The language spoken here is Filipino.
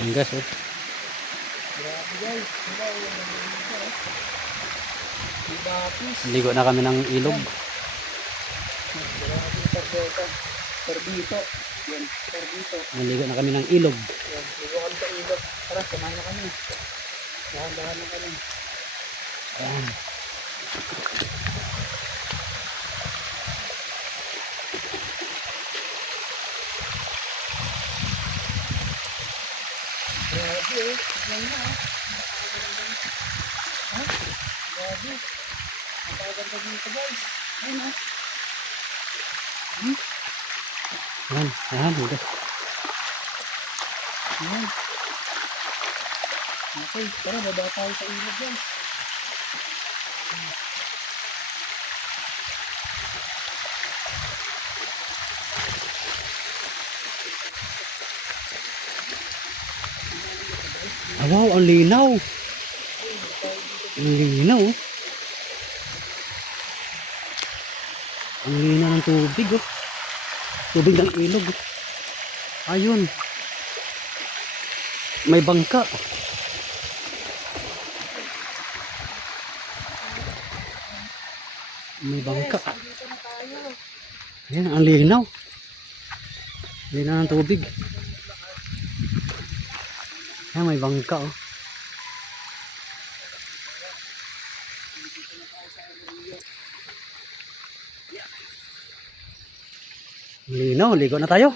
Ang gas, oh. Grabe guys. Ibapis. Ligo na kami ng ilog. Grabe pagdeta. Perdito. Yan. Perdito. Naligo na kami ng ilog. Yan. Ligo kami sa ilog. Tara, samahan na kami. Dahan-dahan na kami. Ayan. Grabe eh. Tignan na ah. Ha? Grabe. Napakaganda dito guys. Ayun ah. Ayan. Ayan. Ang gas. Ayan. Okay, tara baba tayo sa ilog guys. Ah, wow, ang linaw. Ang linaw, oh. Ang linaw ng tubig, oh. Tubig ng ilog, oh. Ayun. May bangka. May bangka. Dito na tayo. Ayan, ang linaw. Linaw ng tubig. Ayan, may bangka, oh. Linaw, ligo na tayo.